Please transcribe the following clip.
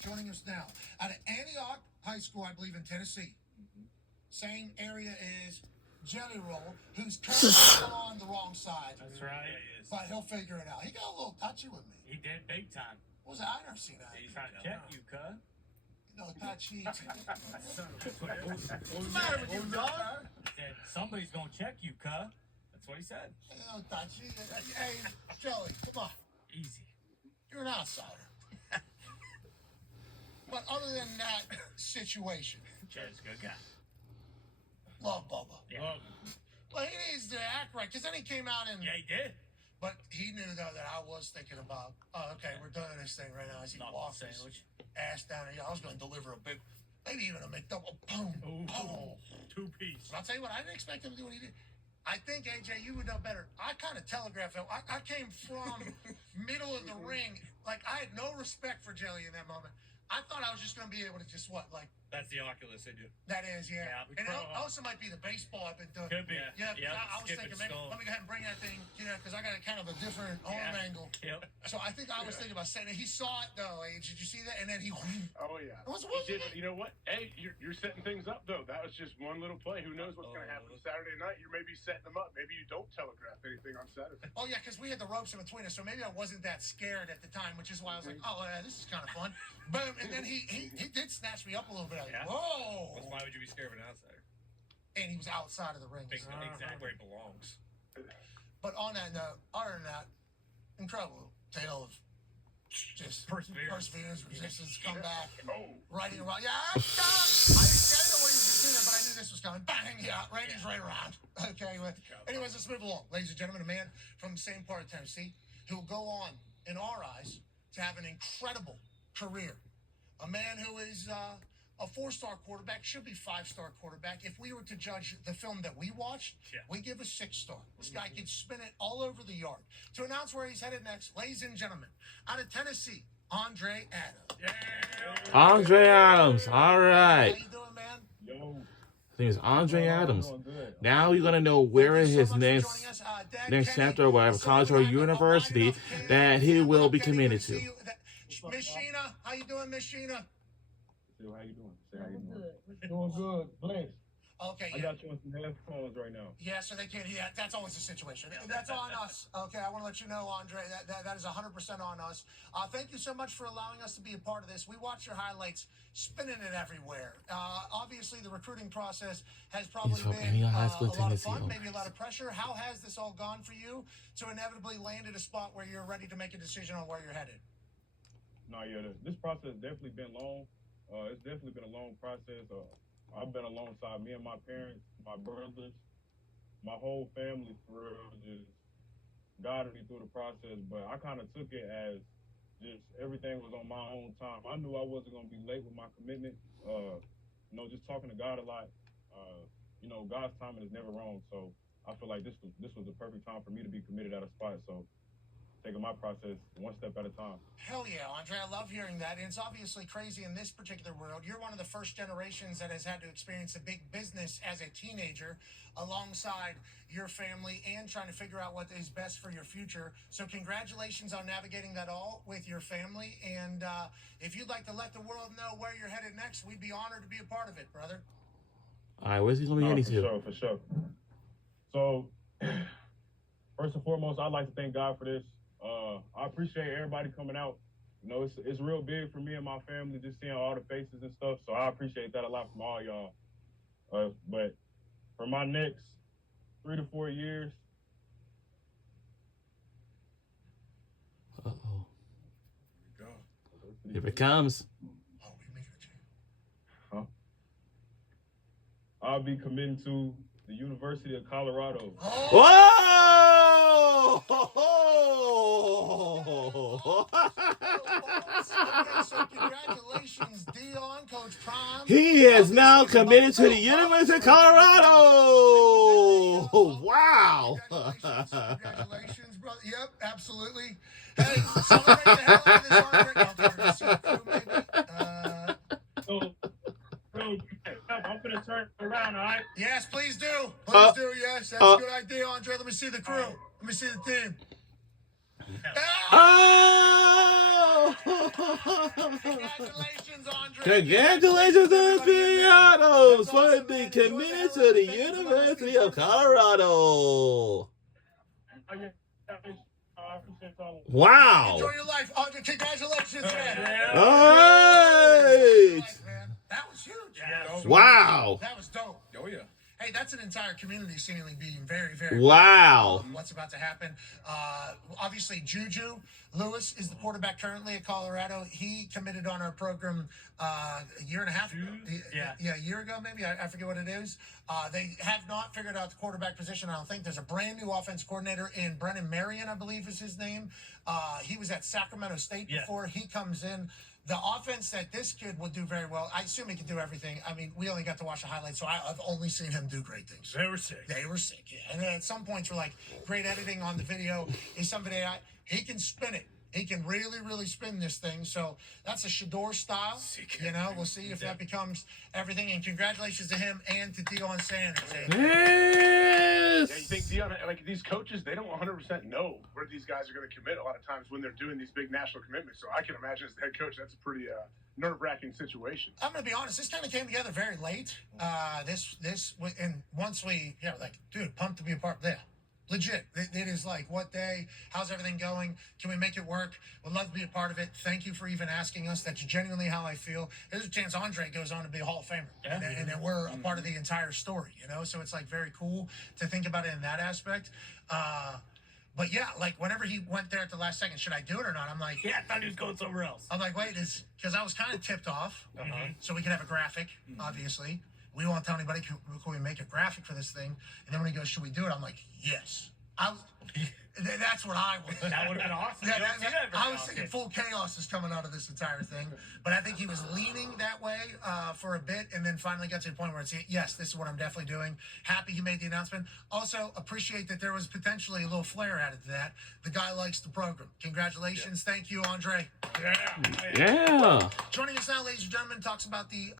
Joining us now out of Antioch High School, I believe in Tennessee. Same area is Jelly Roll, who's currently on the wrong side. That's right. Yeah, he is. But he'll figure it out. He got a little touchy with me. He did big time. What was that? I never seen that. He's trying to check you, cuz. You know, touchy. What's the matter with you, dog? He said, somebody's going to check you, cuz. That's what he said. You know, touchy. Hey, Jelly, come on. Easy. You're an outsider. But other than that situation, Jed's a good guy. love Bubba. Yeah. Well, he needs to act right, because then he came out and... Yeah, he did. But he knew, though, that I was thinking about, oh, okay, we're doing this thing right now as he walks his ass down here. I was going to deliver a big, maybe even a McDouble. Boom, boom. Two-piece. But I'll tell you what, I didn't expect him to do what he did. I think, AJ, you would know better. I kind of telegraphed it. I came from middle of the ring. Like, I had no respect for Jelly in that moment. I thought I was just going to be able to just, what, like... That's the Oculus they do. That is, yeah. Yeah, And it also might be the baseball I've been doing. Could be. Yeah, Yep. I was thinking, maybe, let me go ahead and bring that thing, because I got a kind of a different arm angle. Yep. So I think I was thinking about saying it. He saw it, though, Age. Did you see that? And then he... Oh, yeah. You know what? Hey, you're setting things up, though. That was just one little play. Who knows what's going to happen Saturday night? You may be setting them up. Maybe you don't telegraph anything on Saturday. Oh, yeah, because we had the ropes in between us, so maybe I wasn't that scared at the time, which is why I was like, oh, yeah, this is kind of fun. Boom. And then he did snatch me up a little bit. I was like, whoa. Why would you be scared of an outsider? And he was outside of the ring. Exactly where he belongs. But on that note, other than that, incredible tale of just perseverance, resistance, comeback, righting around. Yeah, I didn't know what he was going to do there, but I knew this was coming. Bang, yeah, Randy's right around. Okay, anyways, let's move along. Ladies and gentlemen, a man from the same part of Tennessee who will go on, in our eyes, to have an incredible career. A man who is... a 4-star quarterback, should be 5-star quarterback. If we were to judge the film that we watched, we give a 6-star. This guy can spin it all over the yard. To announce where he's headed next, ladies and gentlemen, out of Tennessee, Andre Adams. Yeah. Andre Adams. All right. How you doing, man? Yo. His name is Andre Adams. Now you're gonna know where in his next chapter or whatever, college or university that he will be committed to. Miss Sheena, how you doing, Miss Sheena? How you doing? Say how you doing. Doing good, blessed. Okay, I got you on some headphones right now. Yeah, so they can't hear. That's always the situation. That's on us. Okay, I want to let you know, Andre, that is 100% on us. Thank you so much for allowing us to be a part of this. We watch your highlights, spinning it everywhere. Obviously, the recruiting process has probably been a lot of fun, maybe a lot of pressure. How has this all gone for you to inevitably land at a spot where you're ready to make a decision on where you're headed? No, yeah, this process has definitely been long. It's definitely been a long process. I've been alongside me and my parents, my brothers, my whole family for real, just guided me through the process. But I kind of took it as just everything was on my own time. I knew I wasn't going to be late with my commitment. Just talking to God a lot. God's timing is never wrong. So I feel like this was the perfect time for me to be committed at a spot. So taking my process one step at a time. Hell yeah, Andre. I love hearing that. And it's obviously crazy in this particular world. You're one of the first generations that has had to experience a big business as a teenager alongside your family and trying to figure out what is best for your future. So congratulations on navigating that all with your family. And if you'd like to let the world know where you're headed next, we'd be honored to be a part of it, brother. All right, where's he going to be heading to? For sure. So, first and foremost, I'd like to thank God for this. I appreciate everybody coming out. It's real big for me and my family just seeing all the faces and stuff. So I appreciate that a lot from all y'all. But for my next 3 to 4 years. Uh-oh. Here it comes. Huh? I'll be committing to the University of Colorado. Whoa! So congratulations, Dion, Coach Prime. He is now committed to the University of Colorado. Wow. Congratulations, brother. Yep, absolutely. Hey, celebrate the hell out of this I'm going to turn around, all right? Yes, please do. Please do, yes. That's a good idea, Andre. Let me see the crew. Let me see the team. Oh! Congratulations, Andre. Congratulations, Olympianos, for being committed to the University of Colorado. Wow. Enjoy your life, Andre. Congratulations, man. All right. That was huge. Yeah. Wow. That was dope. Oh, yeah. Hey, that's an entire community seemingly being very, very Wow. what's about to happen. Obviously, Juju Lewis is the quarterback currently at Colorado. He committed on our program a year and a half ago. A year ago, maybe. I forget what it is. They have not figured out the quarterback position, I don't think. There's a brand new offense coordinator in Brennan Marion, I believe is his name. He was at Sacramento State before. He comes in. The offense that this kid will do very well, I assume he can do everything. I mean, we only got to watch the highlights, so I've only seen him do great things. They were sick. They were sick, yeah. And then at some points, we're like, great editing on the video. He's somebody, he can spin it. He can really, really spin this thing. So that's a Shador style. You know, we'll see if that becomes everything. And congratulations to him and to Deion Sanders. Yes. Yeah, you think Deion, like these coaches, they don't 100% know where these guys are going to commit a lot of times when they're doing these big national commitments. So I can imagine as the head coach, that's a pretty nerve-wracking situation. I'm going to be honest. This kind of came together very late. And once we, dude, pumped to be a part of that. Legit. It is like, what day? How's everything going? Can we make it work? Would love to be a part of it. Thank you for even asking us. That's genuinely how I feel. There's a chance Andre goes on to be a Hall of Famer. Yeah. And then we're a part of the entire story, you know? So it's like very cool to think about it in that aspect. But yeah, like whenever he went there at the last second, should I do it or not? I'm like, I thought he was going somewhere else. I'm like, wait, because I was kind of tipped off. So we can have a graphic, obviously. We won't tell anybody. Can we make a graphic for this thing? And then when he goes, should we do it? I'm like, yes. That's what I was. That would have been awesome. Yeah, I was thinking full chaos is coming out of this entire thing. But I think he was leaning that way for a bit and then finally got to the point where it's, yes, this is what I'm definitely doing. Happy he made the announcement. Also, appreciate that there was potentially a little flair added to that. The guy likes the program. Congratulations. Thank you, Andre. Yeah. Joining us now, ladies and gentlemen, talks about the